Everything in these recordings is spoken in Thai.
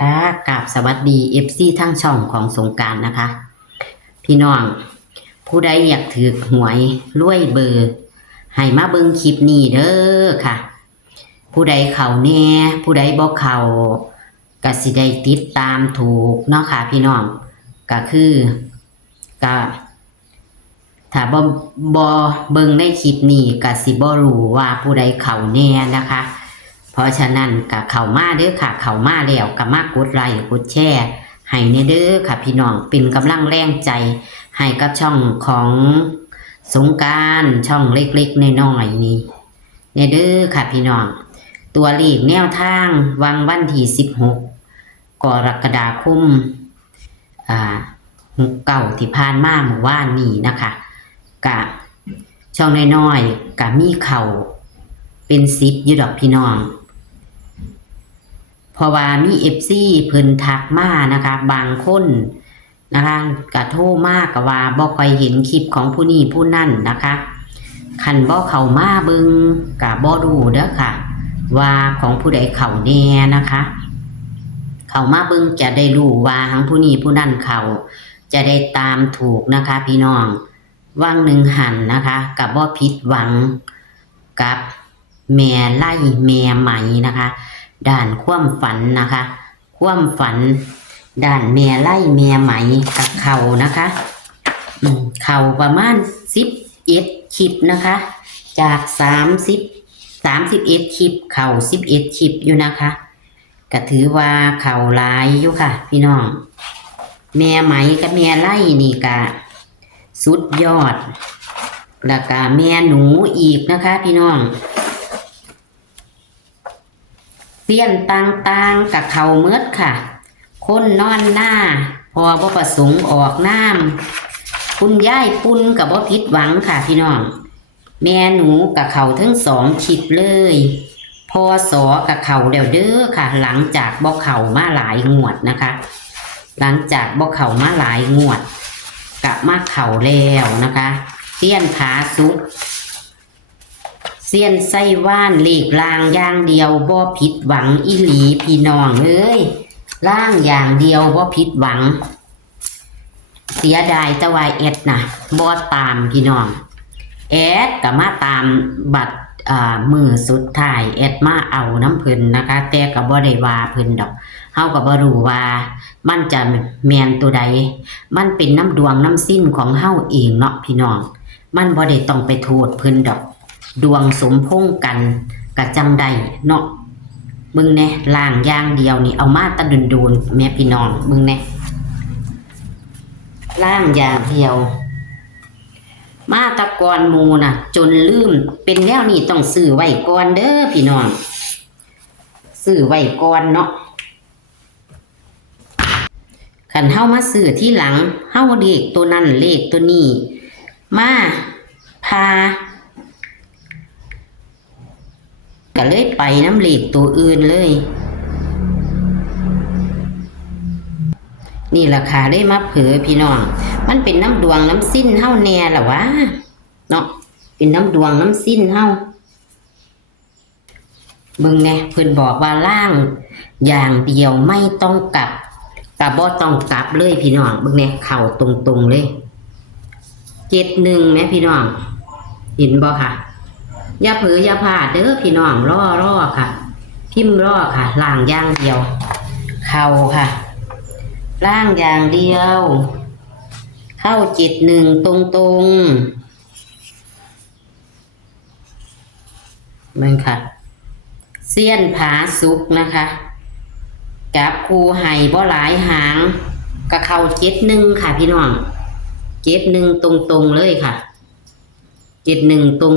ค่ะกราบสวัสดีFCทั้งช่องของสงกรานต์นะคะพี่น้องผู้ใดอยากถือหวยรวยเบอร์ให้มาเบิ่งคลิปนี้เด้อค่ะผู้ใดเข้าแน่ผู้ใดบ่เข้าก็สิได้ติดตามถูกเนาะค่ะพี่น้องก็คือก็ถ้าบ่เบิ่งในคลิปนี้ก็สิบ่รู้ว่าผู้ใดเข้าแน่นะคะ เพราะฉะนั้นก็เข้ามาเด้อค่ะเข้ามาแล้วก็มากดไลค์กดแชร์ให้เนเด้อค่ะพี่น้องเป็นกำลังแรงใจให้กับช่องของสงกรานต์ช่องเล็กๆน้อยๆนี่เนเด้อค่ะพี่น้องตัวเลขแนวทางวันที่16กรกฎาคม69ที่ผ่านมาเมื่อวานนี้นะคะกะช่องน้อยๆกะมีเข่าเป็น10อยู่ดอกพี่น้องเพราะว่ามีFCเพิ่นทักมานะคะบางคนนะคะก็โทรมาก็ว่าบ่ค่อยเห็นคลิปของผู้นี้ผู้นั่นนะคะคันบ่เข้ามาเบิ่งก็บ่รู้เด้อค่ะว่าของผู้ใดเข้าแน่นะคะเข้ามาเบิ่งจะได้รู้ว่าของผู้นี้ผู้นั่นเข้าจะได้ตามถูกนะคะพี่น้องวังหนึ่งหันนะคะก็บ่ผิดหวังกับแม่ไล่แม่ไหมนะคะด้านความฝันนะคะความฝันด้านแม่ไล่แม่ไหมกับเขานะคะเขาประมาณ11คลิปนะคะจาก31คลิปเขา11คลิปอยู่นะคะก็ถือว่าเขาหลายอยู่ค่ะพี่น้องแม่ไหมกับแม่ไล่นี่ก็สุดยอดแล้วก็แม่หนูอีกนะคะพี่น้องเสี้ยนต่างๆกับเขาเมืดค่ะคนนอนหน้าพอบ่ประสงค์ออกน้ำคุณย่ายปุ้นกับบ่ผิดหวังค่ะพี่น้องแม่หนูกับเขาทั้ง2คลิปเลยพอสอกับเขาเดี๋ยวเด้อค่ะหลังจากบ่เขามาหลายงวดนะคะหลังจากบ่เขามาหลายงวดกับมาเขาแล้วนะคะเสี้ยนผาสุกเสี้ยนไส้ว่านเลขล่างอย่างเดียวบ่ผิดหวังอีหลีพี่น้องเอ้ยล่างอย่างเดียวบ่ผิดหวังเสียดายแต่ว่าแอดนะบ่ตามพี่น้องแอดก็มาตามบัตรมือสุดท้ายแอดมาเอาน้ำเพิ่นนะคะแต่ก็บ่ได้ว่าเพิ่นดอกเฮาก็บ่รู้ว่ามันจะแม่นตัวใดมันเป็นน้ำดวงน้ำสิ้นของเฮาเองเนาะพี่น้องมันบ่ได้ต้องไปโทษเพิ่นดอกดวงสมพงษ์กันกะจังใดเนาะมึงแน่ล่างอย่างเดียวนี่เอามาตะโดนแม่พี่น้องมึงแน่ล่างอย่างเดียวมาตะกอนหมู่น่ะจนลืมเป็นแนวนี้ต้องซื้อไว้ก่อนเด้อพี่น้องซื้อไว้ก่อนเนาะคันเฮามาซื้อที่หลังเฮาเลขตัวนั้นเลขตัวนี้มาพาก็เลยไปน้ำเลขตัวอื่นเลยนี่ราคาได้มาเผลอพี่น้องมันเป็นน้ำดวงน้ำสิ้นเฮาแน่ล่ะวะเนาะเป็นน้ำดวงน้ำสิ้นเฮาเบิ่งแน่เพิ่นบอกว่าล่างอย่างเดียวไม่ต้องกลับก็บ่ต้องกลับเลยพี่น้องเบิ่งแน่เข้าตรงๆเลย71แม่พี่น้องเห็นบ่ค่ะอย่าเผลออย่าพลาดเด้อพี่น้องรอค่ะพิมพ์รอค่ะล่างอย่างเดียวเข้าค่ะล่างอย่างเดียวเข้า71ตรงๆมันค่ะเสี้ยนผาสุกนะคะกับครูไห่บ่หลายหางก็เข้า71ค่ะพี่น้อง71ตรงๆเลยค่ะ71ตร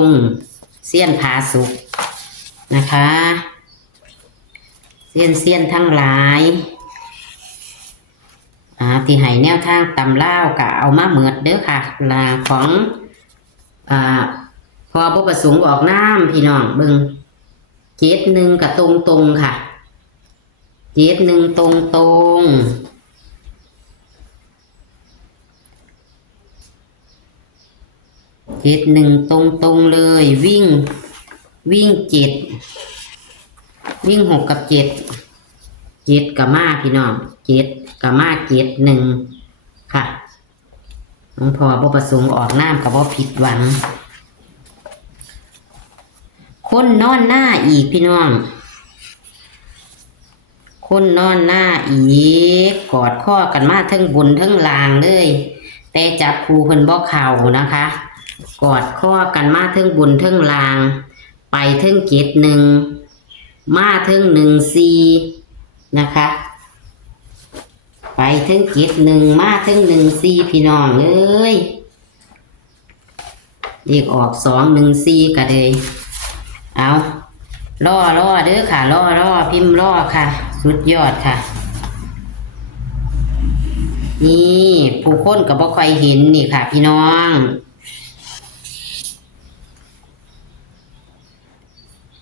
งๆเสี้ยนผาสุกนะคะเสี้ยนทั้งหลายที่ให้แนวทางตำล่าวก็เอามาเหมือดเด้อค่ะลาของพอบ่ประสงค์ออกน้ำพี่น้องเบิ่ง71ก็ตรงๆค่ะ71ตรง71ตรงๆเลยวิ่ง7วิ่ง6กับ7 เจ็ดกับมาพี่น้องเจ็ดกับมาเจ็ดหนึ่งค่ะหลวงพ่อบ่ประสงค์ออกน้ำกับบ่ผิดหวังคนนอนหน้าอีกพี่น้องคนนอนหน้าอีกกอดข้อกันมาทั้งบนทั้งล่างเลยแต่จับคู่เพิ่นบ่เข่านะคะกอดข้อกันมาทั้งบนทั้งล่างไปทั้งเจ็ดหนึ่งมาทั้งหนึ่งสี่นะคะไปทั้งเจ็ดหนึ่งมาทั้งหนึ่งสี่พี่น้องเอ้ยเรียกออก214ก็เลยเอาล่อเด้อค่ะล่อพิมพ์ล่อค่ะสุดยอดค่ะนี่ผู้คนก็บ่ค่อยเห็นนี่ค่ะพี่น้อง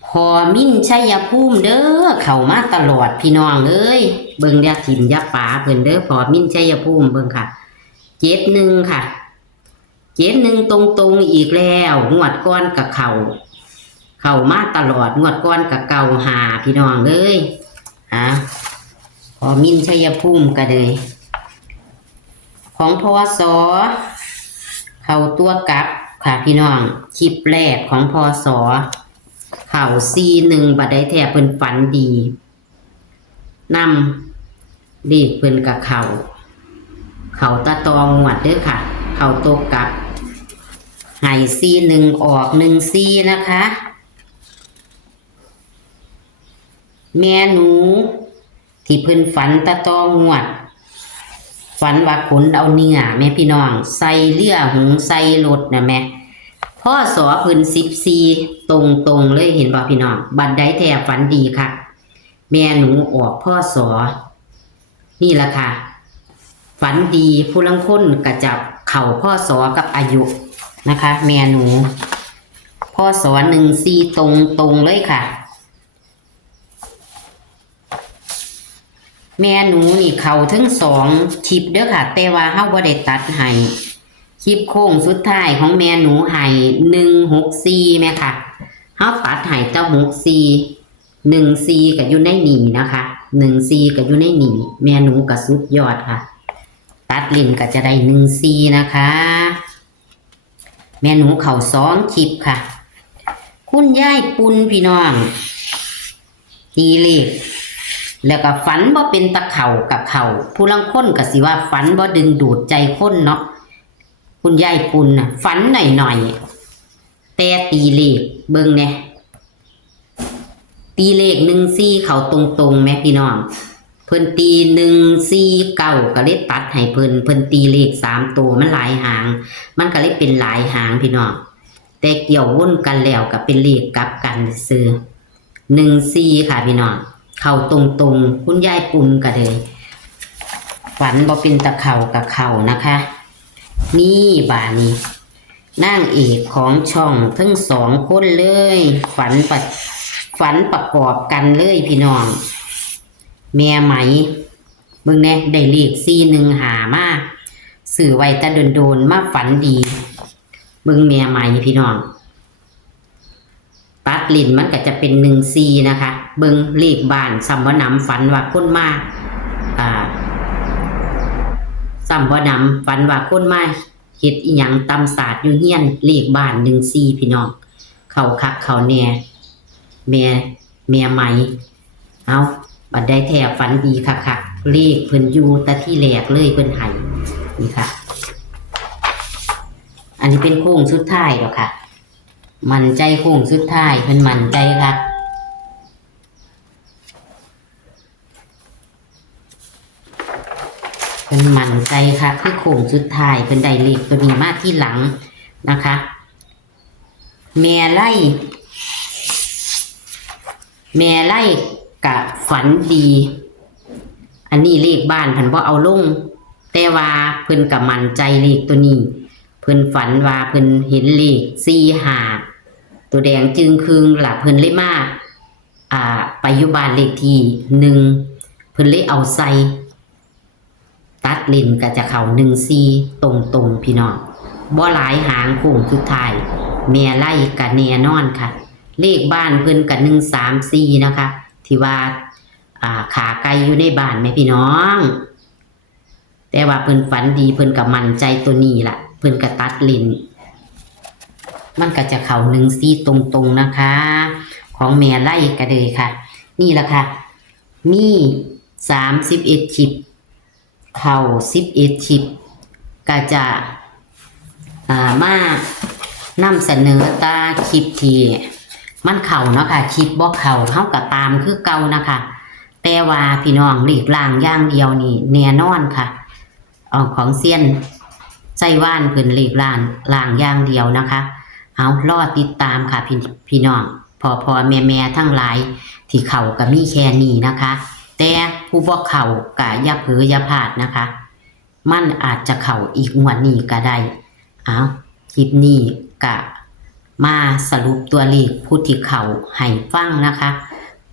พอมิ้นชัยภูมิเด้อเข้ามาตลอดพี่น้องเอ้ยเบิ่งยาถิ่นยาป่าเพิ่นเด้อพอมิ้นชัยภูมิเบิ่งค่ะ71ค่ะ71ตรงๆอีกแล้วงวดก้อนกับเข้ามาตลอดงวดก้อนกับเก่าหาพี่น้องเอ้ยพอมิ้นชัยภูมิก็เลยของพศเข้าตัวกลับค่ะพี่น้องคลิปแรกของพศเข้า41บัดได้แท้เพิ่นฝันดีนำเลขเพิ่นกับเข้าตะตองงวดเด้อค่ะเข้าตัวกลับให้41ออก14นะคะแม่หนูที่เพิ่นฝันตะตองงวดฝันว่าขนเอาเนื้อแม่พี่น้องใส่เรือหุงใส่รถนะแม่พ่อสอเพิ่น14ตรงเลยเห็นบ่พี่น้องบัดได้แท้ฝันดีค่ะแม่หนูออกพ่อสอนี่ล่ะค่ะฝันดีผู้ลังคนก็จับเข้าพ่อสอกับอายุนะคะแม่หนูพ่อสอ14ตรงเลยค่ะแม่หนูนี่เขาทั้ง2คลิปเด้อค่ะแต่ว่าเฮาบ่ได้ตัดให้คลิปโค้งสุดท้ายของแม่หนูให้164แม่ค่ะเฮาตัดให้เจ้า64 14ก็อยู่ในนี่นะคะ14ก็อยู่ในนี่แม่หนูก็สุดยอดค่ะตัดลิ้นก็จะได้14นะคะแม่หนูเขา2คลิปค่ะคุณยายปุณพี่น้องตีเลขแล้วก็ฝันบ่เป็นตะเข่ากับเข่าผู้ลังคนก็สิว่าฝันบ่ดึงดูดใจคนเนาะคุณยายปุณน่ะฝันหน่อยแต่ตีเลขเบิ่งแน่ตีเลข14เข้าตรงๆแม่พี่น้องเพิ่นตี149ก็เลยตัดให้เพิ่นตีเลข3ตัวมันหลายหางมันก็เลยเป็นหลายหางพี่น้องแต่เกี่ยววนกันแล้วก็เป็นเลขกลับกันซื่อ14ค่ะพี่น้องเข้าตรงๆคุณยายปุ่นก็เลยฝันบ่เป็นตะเข่ากับเข่านะคะนี่บานี้นางเอกของช่องทั้ง2คนเลยฝันประกอบกันเลยพี่น้องแม่ไหมเบิ่งแน่ได้เลข41มาซื้อไว้แต่โดนมาฝันดีเบิ่งแม่ไหมพี่น้องตัดลิ้นมันก็จะเป็น14นะคะเบิ่งเลขบ้านสัมบ่นำฝันว่าคนมาสัมบ่นำฝันว่าคนมาเฮ็ดอีหยังตำศาสตร์อยู่เฮียนเลขบ้าน14พี่น้องเข้าคักเข้าแน่แม่ไหมเอาบัดได้แท้ฝันดีคักๆเลขเพิ่นอยู่แต่ที่แรกเลยเพิ่นให้นี่ค่ะอันนี้เป็นโค้งสุดท้ายแล้วค่ะมั่นใจโค้งสุดท้ายเพิ่นมั่นใจครับเพิ่นมั่นใจครับคือโค้งสุดท้ายเพิ่นได้เลขตัวนี้มาที่หลังนะคะแม่ไล่กะฝันดีอันนี้เลขบ้านเพิ่นบ่เอาลงแต่ว่าเพิ่นก็มั่นใจเลขตัวนี้เพิ่นฝันว่าเพิ่นเห็นเลข45ตัวแดงจึงครึงล่ะเพิ่นเลยมาไปอยู่บ้านเลขที่1เพิ่นเลยเอาใส่ตัดลิ้นก็จะเข้า14ตรงๆพี่น้องบ่หลายหางโค้งสุดท้ายแม่ไล่ก็แน่นอนค่ะเลขบ้านเพิ่นก็134นะคะที่ว่า ขาไก่อยู่ในบ้านแม่พี่น้องแต่ว่าเพิ่นฝันดีเพิ่นก็มั่นใจตัวนี้ล่ะเพิ่นก็ตัดลิ้นมันก็จะเข้า14ตรงๆนะคะของแม่ไล่ก็เลยค่ะนี่ล่ะค่ะมี31ชิปเข้า11ชิปก็จะมานำเสนอตาคลิปที่มันเข่าเนาะค่ะคลิปบ่เข่าเฮาก็ตามคือเก่านะคะแต่ว่าพี่น้องหลีกล่างอย่างเดียวนี่แน่นอนค่ะของเซียนใจว่านเพิ่นหลีกล่างอย่างเดียวนะคะเอารอติดตามค่ะพี่น้องพอแม่ทั้งหลายที่เข่าก็มีแค่นี้นะคะแต่ผู้บ่เข่าก็อย่าเผลออย่าพลาดนะคะมันอาจจะเข่าอีกงวดนี้ก็ได้เอาคลิปนี้ก็มาสรุปตัวเลขผู้ที่เข่าให้ฟังนะคะ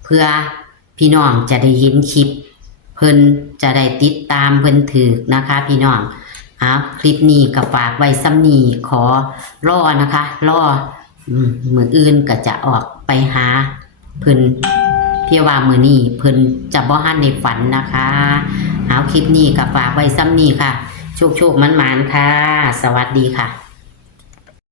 เพื่อพี่น้องจะได้เห็นคลิปเพิ่นจะได้ติดตามเพิ่นถือนะคะพี่น้องคลิปนี้ก็ฝากไว้ซ้ำนี้ขอรอนะคะรอมื้ออื่นก็จะออกไปหาเพิ่นเพียงว่ามื้อนี้เพิ่นจะบ่ทันได้ฝันนะคะคลิปนี้ก็ฝากไว้ซ้ำนี้ค่ะโชคๆมันๆค่ะสวัสดีค่ะ